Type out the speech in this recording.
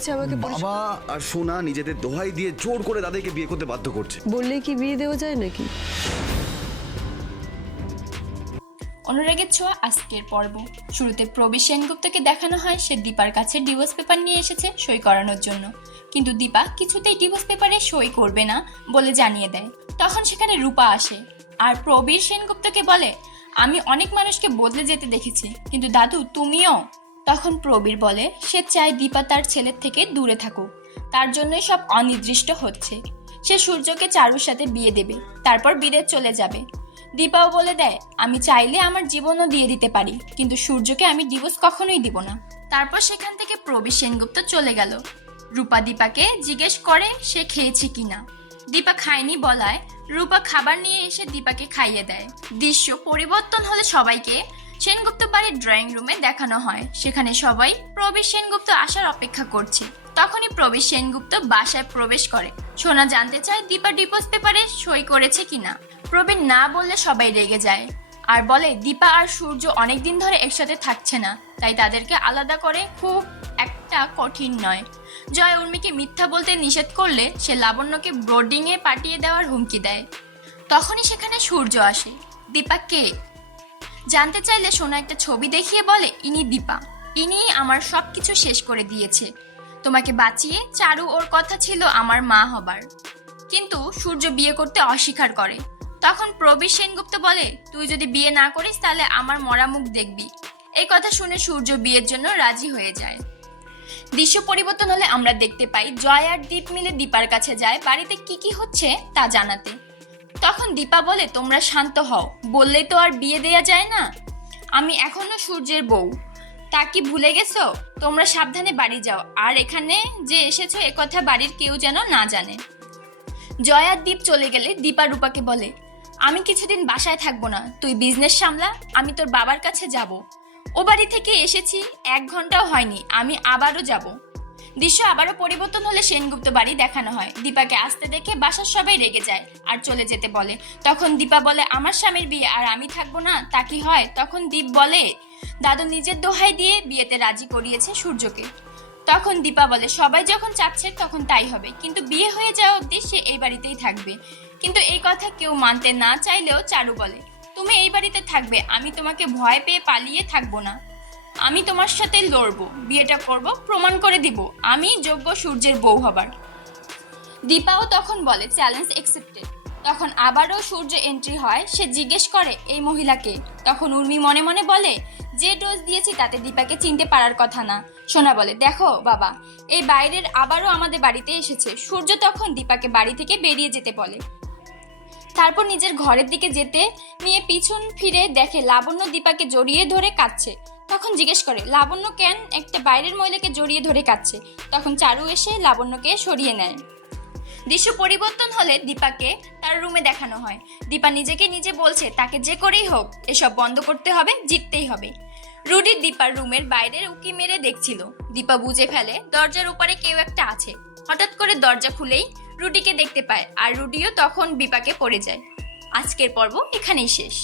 হয়েছে আমাকে বাবা আর সোনা নিজেদের দোহাই দিয়ে জোর করে দাদাকে বিয়ে করতে বাধ্য করছে। বললে কি বিয়ে দেওয়া যায় নাকি? অনুরাগের ছোঁয়া আজকের পর্ব। শুরুতে প্রবীর সেনগুপ্তকে দেখানো হয় সে দীপার কাছে ডিভোর্স পেপার নিয়ে এসেছে সই করানোর জন্য, কিন্তু দীপা কিছুতেই ডিভোর্স পেপারে সই করবে না বলে জানিয়ে দেয়। তখন সেখানে রূপা আসে আর প্রবীর সেনগুপ্তকে বলে, আমি অনেক মানুষকে বদলে যেতে দেখেছি, কিন্তু দাদু তুমিও। তখন প্রবীর বলে সে চায় দীপা তার ছেলের থেকে দূরে থাকুক, তার জন্যই সব অনির্দিষ্ট হচ্ছে। সে সূর্যকে চারুর সাথে বিয়ে দেবে, তারপর বিদেশ চলে যাবে। দীপাও বলে দেয়, আমি চাইলে আমার জীবনও দিয়ে দিতে পারি, কিন্তু সূর্যকে আমি ডিভোর্স কখনোই দিব না। তারপর সেখান থেকে প্রবীর সেনগুপ্ত চলে গেল। রূপা দীপাকে জিজ্ঞেস করে সে খেয়েছে কিনা। দীপা খায়নি বলায় রূপা খাবার নিয়ে এসে দীপাকে খাইয়ে দেয়। দৃশ্য পরিবর্তন হলে সবাইকে সেনগুপ্ত বাড়ির ড্রয়িং রুমে দেখানো হয়। সেখানে সবাই প্রবীর সেনগুপ্ত আসার অপেক্ষা করছে। তখনই প্রবীর সেনগুপ্ত বাসায় প্রবেশ করে। সোনা জানতে চায় দীপা ডিভোর্স পেপারে সই করেছে কিনা। প্রবীর না বললে সবাই রেগে যায় আর বলে দীপা আর সূর্য অনেকদিন ধরে একসাথে থাকছে না, তাই তাদেরকে আলাদা করে খুব একটা কঠিন নয়। জয় উর্মিকে মিথ্যা বলতে নিষেধ করলে সে লাবণ্যকে বোর্ডিংয়ে পাঠিয়ে দেওয়ার হুমকি দেয়। তখনই সেখানে সূর্য আসে। দীপা কে জানতে চাইলে সোনা একটা ছবি দেখিয়ে বলে, ইনি দীপা, ইনি আমার সবকিছু শেষ করে দিয়েছে। তোমাকে বাঁচিয়ে চারু ওর কথা ছিল আমার মা হবার, কিন্তু সূর্য বিয়ে করতে অস্বীকার করে। তখন প্রবীর সেনগুপ্ত বলে, তুই যদি বিয়ে না করিস তাহলে আমার মরা মুখ দেখবি। এই কথা শুনে সূর্য বিয়ের জন্য রাজি হয়ে যায়। দৃশ্য পরিবর্তন হলে আমরা দেখতে পাই জয় আর দীপ মিলে দীপার কাছে যায় বাড়িতে কি কি হচ্ছে তা জানাতে। তখন দীপা বলে, তোমরা শান্ত হও, বললেই তো আর বিয়ে দেয়া যায় না। আমি এখনো সূর্যের বউ, তা কি ভুলে গেছো? তোমরা সাবধানে বাড়ি যাও, আর এখানে যে এসেছো একথা বাড়ির কেউ যেন না জানে। জয় আর দীপ চলে গেলে দীপা রূপাকে বলে, আমি কিছুদিন বাসায় থাকবো না, তুই বিজনেস সামলা, আমি তোর বাবার কাছে যাব। ও বাড়ি থেকে এসেছি 1 ঘন্টাও হয়নি, আমি আবারও যাব। দৃশ্য আবারও পরিবর্তন হলে সেনগুপ্ত বাড়ি দেখানো হয়। দীপাকে আসতে দেখে বাসার সবাই রেগে যায় আর চলে যেতে বলে। তখন দীপা বলে, আমার স্বামীর বিয়ে আর আমি থাকবো না, তা কি হয়? তখন দীপ বলে, দাদু নিজের দোহাই দিয়ে বিয়েতে রাজি করিয়েছে সূর্যকে। তখন দীপা বলে, সবাই যখন চাচ্ছে তখন তাই হবে, কিন্তু বিয়ে হয়ে যাওয়া অবধি সে এই বাড়িতেই থাকবে। কিন্তু এই কথা কেউ মানতে না চাইলেও চারু বলে, তুমি এই বাড়িতে থাকবে, আমি তোমাকে ভয় পেয়ে পালিয়ে থাকবো না। আমি তোমার সাথে লড়বো, বিয়েটা করব, প্রমাণ করে দিব আমি যোগ্য সূর্যের বউ হবার। দীপাও তখন বলে, চ্যালেঞ্জ অ্যাকসেপ্টেড। তখন আবারও সূর্য এন্ট্রি হয়। সে জিজ্ঞেস করে, এই মহিলাকে? তখন উর্মি মনে মনে বলে, যে ডোজ দিয়েছি তাতে দীপাকে চিনতে পারার কথা না। সোনা বলে, দেখো বাবা, এই বাইরের আবারও আমাদের বাড়িতে এসেছে। সূর্য তখন দীপাকে বাড়ি থেকে বেরিয়ে যেতে বলে। তারপর নিজের ঘরের দিকে যেতে নিয়ে পিছন ফিরে দেখে লাবণ্য দীপাকে জড়িয়ে ধরে কাঁদছে। তখন জিজ্ঞেস করে, লাবণ্য কেন একটা বাইরের মহিলাকে জড়িয়ে ধরে কাঁদছে? তখন চারু এসে লাবণ্যকে সরিয়ে নেয়। দৃশ্য পরিবর্তন হলে দীপাকে তার রুমে দেখানো হয়। দীপা নিজেকে নিজে বলছে তাকে যে করেই হোক এসব বন্ধ করতে হবে, জিততেই হবে। রুডি দীপার রুমের বাইরে উকি মেরে দেখছিল। দীপা বুঝে ফেলে দরজার উপরে কেউ একটা আছে। হঠাৎ করে দরজা খুলেই রুডিকে দেখতে পায় আর রুডিও তখন দীপাকে পড়ে যায়। আজকের পর্ব এখানেই শেষ।